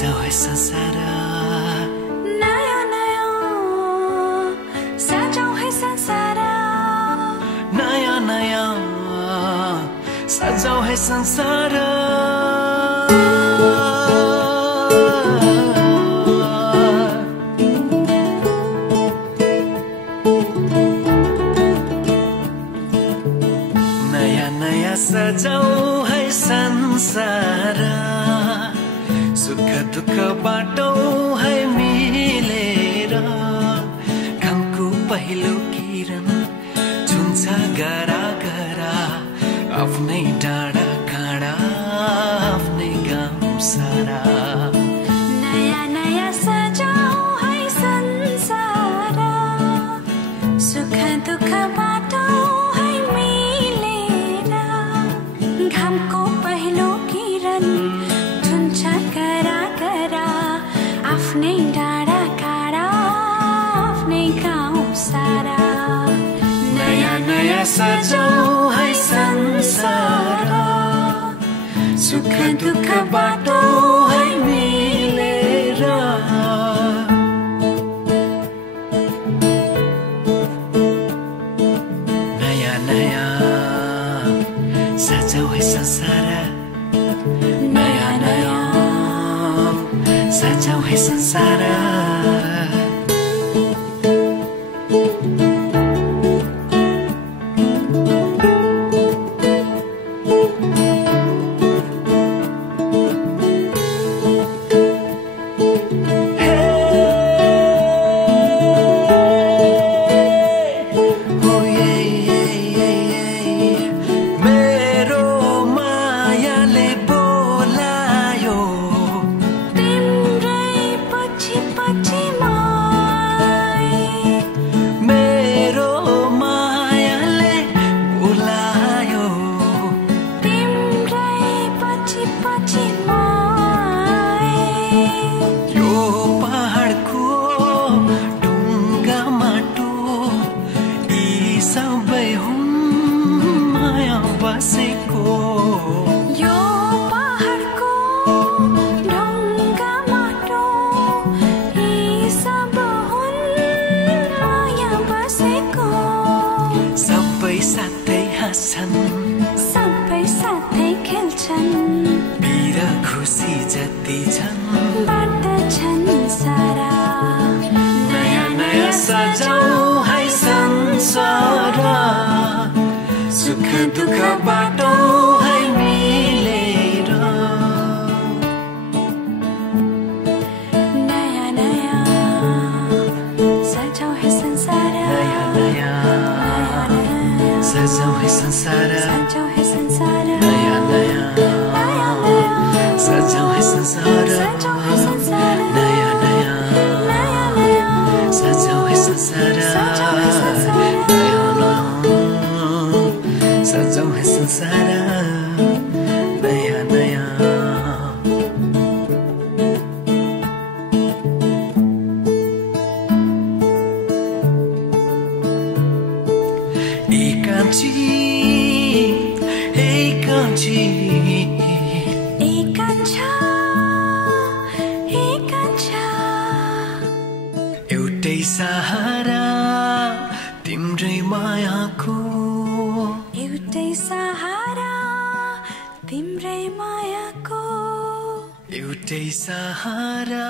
सजाऊ है संसार नयाँ नयाँ सजाऊ है संसार नयाँ नयाँ सजाऊ है संसार नयाँ नयाँ सजाऊ है संसार सुख दुःख बाटो है मिलेर घामको पहिलो किरण छुन्छ गरा गरा आफ्नै डाँडा काँडा आफ्नै गाउँ सारा नयाँ नयाँ सजाऊ है संसार सुख दुःख बाटो है मिलेर घामको पहिलो किरण छुन्छ गरा गरा आफ्नै डाँडा काँडा आफ्नै गाउँ सारा नयाँ नयाँ सजाऊ है संसार सुख दुःख बाटो है मिलेर नयाँ नयाँ सजाऊ है संसार नयाँ नयाँ सजाऊ है संसार सबै हुन् माया बसेको यो पहाडको ढुङ्गा माटो यी सब हुन् माया बसेको सबै साथै हाँस्छन् सबै साथै खेल्छन् वीर खुसी जति छन् बाँड्दछन् सारा नयाँ नयाँ सजाऊ है संसार सुख दुःख बाटो है मिलेर नयाँ नयाँ सजाऊ है संसार नयाँ नयाँ सजाऊ है संसार सजाऊ है संसार नयाँ नयाँ सजाऊ है संसार सजाऊ है संसार नयाँ नयाँ सजाऊ है संसार सजाऊ है संसार नयाँ नयाँ सजाऊ है संसार नयाँ नयाँ एकांची एकांची एउटै सहारा तिम्रै मायाको एउटै सहारा तिम्रै मायाको एउटै सहारा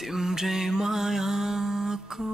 तिम्रै मायाको